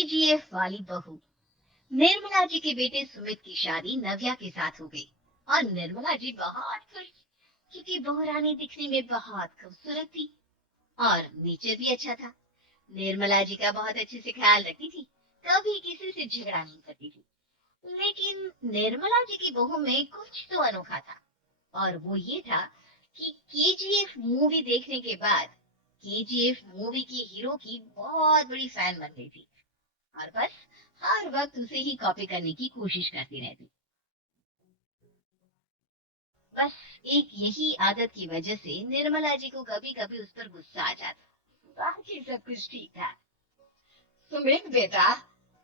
KGF वाली बहू। निर्मला जी के बेटे सुमित की शादी नव्या के साथ हो गई और निर्मला जी बहुत खुश, क्योंकि बहू रानी दिखने में बहुत खूबसूरत थी और नेचर भी अच्छा था। निर्मला जी का बहुत अच्छे से ख्याल रखती थी, कभी किसी से झगड़ा नहीं करती थी। लेकिन निर्मला जी की बहू में कुछ तो अनोखा था, और वो ये था कि केजीएफ मूवी देखने के बाद केजीएफ मूवी के हीरो की बहुत बड़ी फैन बन गई थी और बस हर वक्त उसे ही कॉपी करने की कोशिश करती रहती। बस एक यही आदत की वजह से निर्मला जी को कभी कभी उस पर गुस्सा आ जाता। बाकी सब कुछ ठीक था। सुमित बेटा,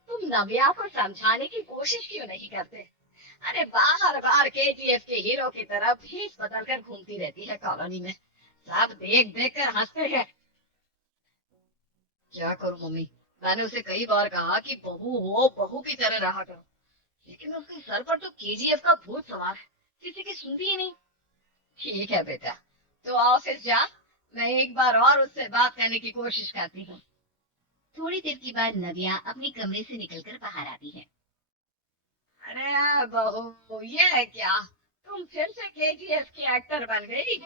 तुम नव्या को समझाने की कोशिश क्यों नहीं करते? अरे बार बार केजीएफ के हीरो की तरह भेष बदल कर घूमती रहती है कॉलोनी में, सब देख देख कर हंसते हैं। क्या करूं मम्मी, मैंने उसे कई बार कहा कि बहू हो, बहू की तरह रहा करो, लेकिन उसके सर पर तो केजीएफ का भूत सवार है, किसी की सुनती ही नहीं। ठीक है बेटा, तो ऑफिस जा, मैं एक बार और उससे बात करने की कोशिश करती हूँ। थोड़ी देर के बाद नव्या अपने कमरे से निकलकर बाहर आती है। अरे बहू, ये है क्या? तुम फिर से केजीएफ की एक्टर बन गई?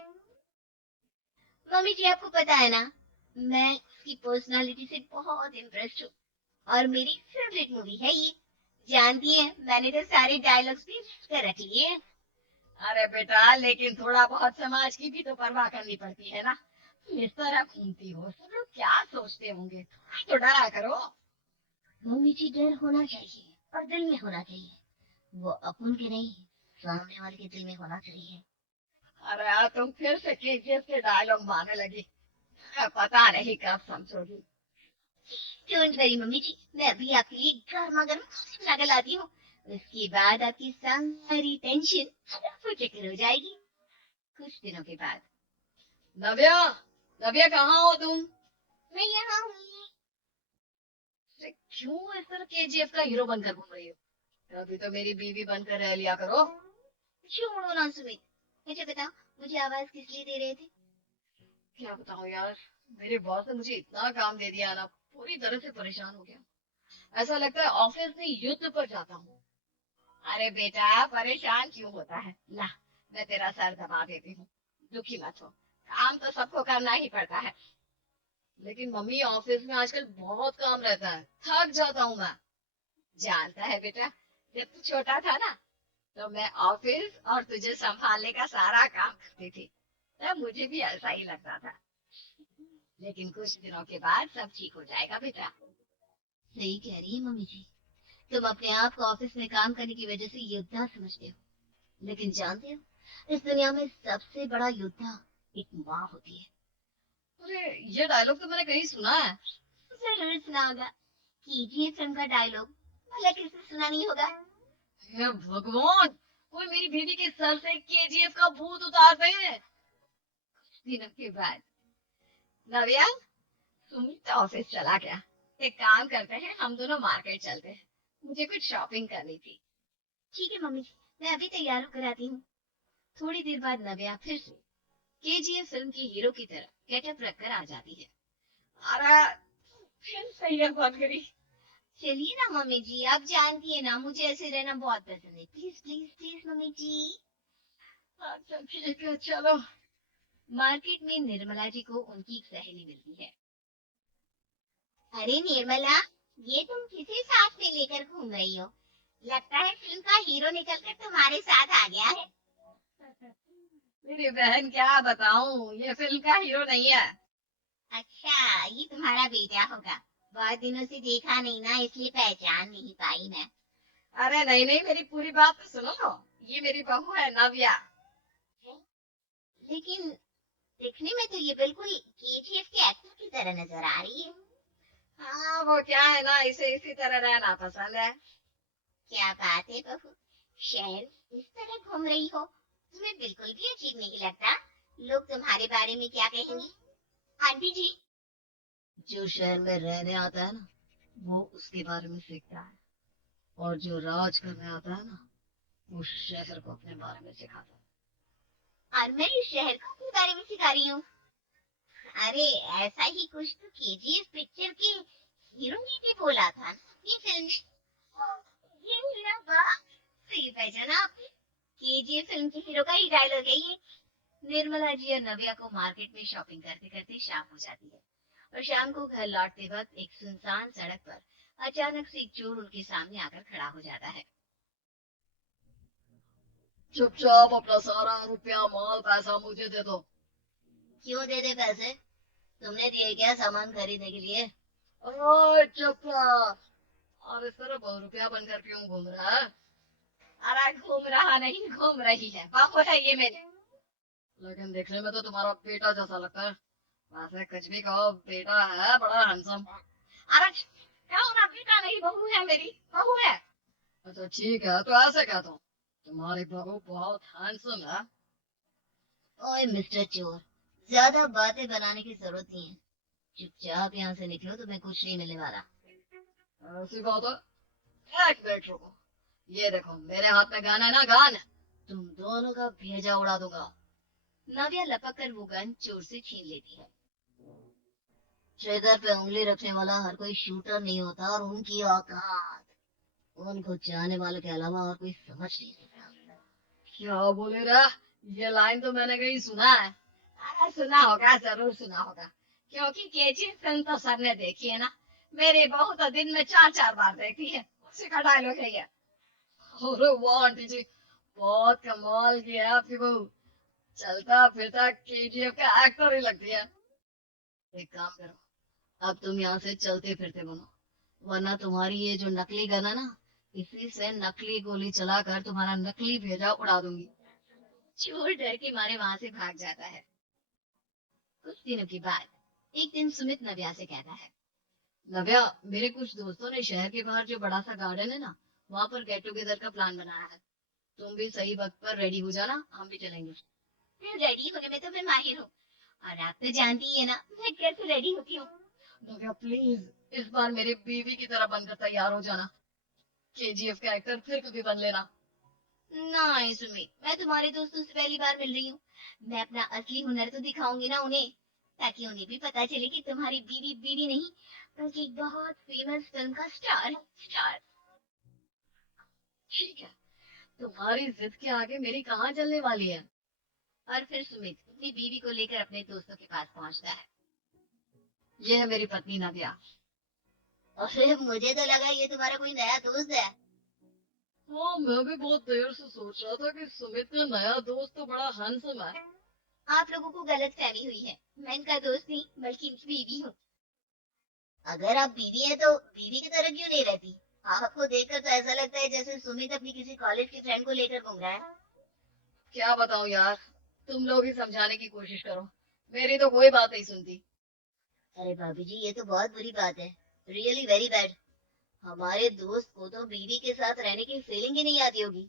मम्मी जी, आपको पता है ना, मैं उसकी पर्सनालिटी से बहुत इम्प्रेस्ड हूँ और मेरी फेवरेट मूवी है ये। जानती है, मैंने तो सारे डायलॉग्स भी कर रख लिए हैं। अरे बेटा, लेकिन थोड़ा बहुत समाज की भी तो परवाह करनी पड़ती है ना। इस तरह घूमती हो, सब लोग क्या सोचते होंगे, तो डरा करो। मम्मी जी, डर होना चाहिए और दिल में होना चाहिए, वो अपन के नहीं, सामने वाले के दिल में होना चाहिए। अरे तुम फिर से केजीएफ के डायलॉग मारने लगी, पता नहीं कब समझोगी। डोंट वरी मम्मी जी, मैं अभी आपके लिए गर्मा गर्म कॉफी बना कर लाती हूँ। उसके बाद आपकी सारी टेंशन फुटकर हो जाएगी। कुछ दिनों के बाद। नव्या, नव्या कहाँ हो तुम? मैं यहाँ हूँ। क्यों इस तरह केजीएफ का हीरो बनकर घूम रही हो? अभी तो मेरी बीवी बनकर रह लिया करो। छोड़ो ना सुमित, मुझे बताओ, मुझे आवाज किस लिए दे रहे थे? क्या बताऊं यार, मेरे बॉस ने मुझे इतना काम दे दिया ना, पूरी तरह से परेशान हो गया। ऐसा लगता है ऑफिस में युद्ध पर जाता हूँ। अरे बेटा, परेशान क्यों होता है? ला, मैं तेरा सर दबा देती हूँ, दुखी मत हो, काम तो सबको करना ही पड़ता है। लेकिन मम्मी, ऑफिस में आजकल बहुत काम रहता है, थक जाता हूँ मैं। जानता है बेटा, जब तू छोटा था ना, तो मैं ऑफिस और तुझे संभालने का सारा काम करती थी, तब मुझे भी ऐसा ही लगता था। लेकिन कुछ दिनों के बाद सब ठीक हो जाएगा बेटा। सही कह रही है मम्मी जी, तुम अपने आप को ऑफिस में काम करने की वजह से योद्धा समझते हो, लेकिन जानते हो, इस दुनिया में सबसे बड़ा योद्धा एक माँ होती है। अरे ये डायलॉग तो मैंने कहीं सुना है। जरूर सुना होगा, केजीएफ फिल्म का डायलॉग, भला किसने सुना नहीं होगा? हे भगवान, कोई मेरी बीवी के सर से केजीएफ का भूत उतार दे। कुछ दिनों के बाद। नव्या, सुमित ऑफिस चला गया, एक काम करते हैं, हम दोनों मार्केट चलते हैं, मुझे कुछ शॉपिंग करनी थी। ठीक है मम्मी जी, मैं अभी तैयार होकर आती हूँ। थोड़ी देर बाद नव्या फिर से केजीएफ फिल्म के हीरो की तरह गेटअप रखकर आ जाती है। अरे फिर सही है बात करी। चलिए ना मम्मी जी, आप जानती है ना, मुझे ऐसे रहना बहुत पसंद है। प्लीज प्लीज प्लीज मम्मी जी। अच्छा ठीक है, चलो। मार्केट में निर्मला जी को उनकी एक सहेली मिलती है। अरे निर्मला, ये तुम किसे साथ में लेकर घूम रही हो? लगता है फिल्म का हीरो निकलकर तुम्हारे साथ आ गया है। मेरी बहन, क्या बताऊं, ये फिल्म का हीरो नहीं है। अच्छा, ये तुम्हारा बेटा होगा, बहुत दिनों से देखा नहीं ना, इसलिए पहचान नहीं पाई मैं। अरे नहीं नहीं, मेरी पूरी बात तो सुनो, ये मेरी बहू है नव्या। लेकिन दिखने में तो ये बिल्कुल केजीएफ के एक्टर की तरह नजर आ रही है। हाँ, वो क्या है ना, इसे इसी तरह रहना पसंद है। क्या बात है बहू, शहर इस तरह घूम रही हो, तुम्हें बिल्कुल भी अजीब नहीं लगता? लोग तुम्हारे बारे में क्या कहेंगे? आंटी जी, जो शहर में रहने आता है ना, वो उसके बारे में सीखता है, और जो राज करने आता है ना, वो शहर को अपने बारे में सिखाता है। और मैं इस शहर को अपने बारे में सिखा रही हूँ। अरे ऐसा ही कुछ तो केजीएफ पिक्चर के हीरो ने भी बोला था ये फिल्म ये हीरा वाह सही पहचाना आपने। केजीएफ फिल्म के हीरो का ही डायलॉग है ये। निर्मला जी और नव्या को मार्केट में शॉपिंग करते करते शाम हो जाती है और शाम को घर लौटते वक्त एक सुनसान सड़क पर अचानक से एक चोर उनके सामने आकर खड़ा हो जाता है। चुपचाप अपना सारा रुपया माल पैसा मुझे दे दो। क्यों दे दे पैसे? तुमने दिए क्या सामान खरीदने के लिए? ओए चुप रहा। और इस तरह बहुरुपया बनकर क्यों घूम रहा है? अरे घूम रहा नहीं घूम रही है, बहू है ये मेरी। लेकिन देखने में तो तुम्हारा बेटा जैसा लगता है। वैसे कुछ भी कहो, बेटा है बड़ा हैंडसम। अरे कहो ना, बेटा नहीं बहू है मेरी, बहू है। अच्छा ठीक है, तो ऐसे कहता हूँ, तुम्हारी बहू बहुत हैंडसम है। ओए मिस्टर चोर, ज्यादा बातें बनाने की जरूरत नहीं है। चुपचाप यहाँ से निकलो, तुम्हें कुछ नहीं मिलने वाला। ऐसी बात है? एक मिनट रुको। ये देखो मेरे हाथ में गन है ना, गन। तुम दोनों का भेजा उड़ा दूंगा। नव्या लपक कर वो गन चोर से छीन लेती है। ट्रिगर पे उंगली रखने वाला हर कोई शूटर नहीं होता, और उनकी औकात उनको चाहने वालों के अलावा और कोई समझ नहीं सकता। क्या बोले रहा? ये लाइन तो मैंने कहीं सुना है। अरे सुना होगा, जरूर सुना होगा, क्योंकि केजीएफ फिल्म तो सबने देखी है ना। मेरी बहू तो दिन में 4-4 बार देखती है। उसी का डायलॉग है ये। अरे वाह आंटी जी, बहुत कमाल की है आपकी बहू। चलता फिरता केजीएफ का एक्टर ही लगती है। एक काम करो, अब तुम यहाँ से चलते फिरते बनो, वरना तुम्हारी ये जो नकली गन है ना, इसी से नकली गोली चलाकर तुम्हारा नकली भेजा उड़ा दूंगी। चोर डर के मारे वहां से भाग जाता है। कुछ दिनों के बाद एक दिन सुमित नव्या से कहता है, नव्या मेरे कुछ दोस्तों ने शहर के बाहर जो बड़ा सा गार्डन है ना, वहां पर गेट टुगेदर का प्लान बनाया है। तुम भी सही वक्त पर रेडी हो जाना, हम भी चलेंगे। मैं रेडी होने में तो मैं माहिर हूँ, और आप तो जानती है ना मैं कैसे रेडी होती हूँ। नव्या प्लीज इस बार मेरे बीवी की तरह बनकर तैयार हो जाना। केजीएफ का एक्टर फिर कभी बन लेना। नहीं सुमित, मैं तुम्हारे दोस्तों से पहली बार मिल रही हूँ। मैं अपना असली हुनर तो दिखाऊंगी ना उन्हें, ताकि उन्हें भी पता चले कि तुम्हारी बीवी बीवी नहीं, बल्कि एक बहुत फेमस फिल्म का स्टार स्टार। ठीक है, तुम्हारी जिद के आगे मेरी कहाँ चलने वाली है। और फिर सुमित अपनी बीवी को लेकर अपने दोस्तों के पास पहुंचता है। यह है मेरी पत्नी नव्या। अरे मुझे तो लगा ये तुम्हारा कोई नया दोस्त है। हाँ मैं भी बहुत देर से सोच रहा था कि सुमित का नया दोस्त तो बड़ा हैंडसम है। आप लोगों को गलत फहमी हुई है, मैं इनका दोस्त नहीं बल्कि इनकी बीवी हूँ। अगर आप बीवी है तो बीवी की तरह क्यों नहीं रहती? आपको देखकर तो ऐसा लगता है जैसे सुमित अपनी किसी कॉलेज की फ्रेंड को लेकर घूम रहा है। क्या बताऊं यार, तुम लोग ही समझाने की कोशिश करो, मेरी तो कोई बात नहीं सुनती। अरे भाभी जी ये तो बहुत बुरी बात है, रियली वेरी बैड। हमारे दोस्त को तो बीवी के साथ रहने की फीलिंग ही नहीं आती होगी।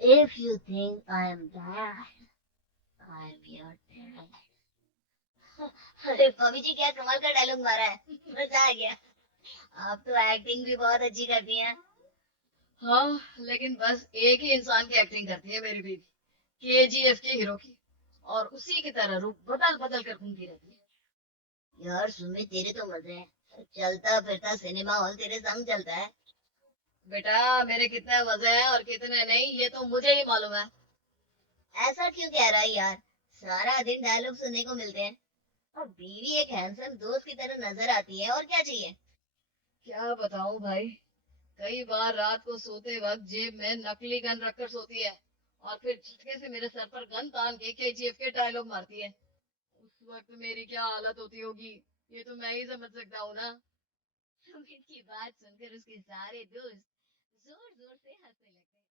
If you think I am bad, I am your dad. अरे भाभी जी क्या कमाल का डायलॉग मारा है, मजा आ गया। आप तो एक्टिंग भी बहुत अच्छी करती हैं। हाँ लेकिन बस एक ही इंसान की एक्टिंग करती है मेरी बीवी, केजीएफ के हीरो की, और उसी की तरह रूप बदल बदल कर घूमती रहती है। यार सुमित तेरे तो मजे हैं, चलता फिरता सिनेमा हॉल तेरे संग चलता है। बेटा मेरे कितने मजे हैं और कितने नहीं ये तो मुझे ही मालूम है। ऐसा क्यों कह रहा है यार, सारा दिन डायलॉग सुनने को मिलते हैं, और बीवी एक हैंडसम दोस्त की तरह नजर आती है, और क्या चाहिए। क्या बताऊं भाई, कई बार रात को सोते वक्त जेब में नकली गन रखकर सोती है, और फिर झटके से मेरे सर पर गन तान के केजीएफ के डायलॉग मारती है। उस वक्त मेरी क्या हालत होती होगी ये तो मैं ही समझ सकता हूँ ना। सुमित की बात सुनकर उसके सारे दोस्त जोर जोर से हंसने लगे।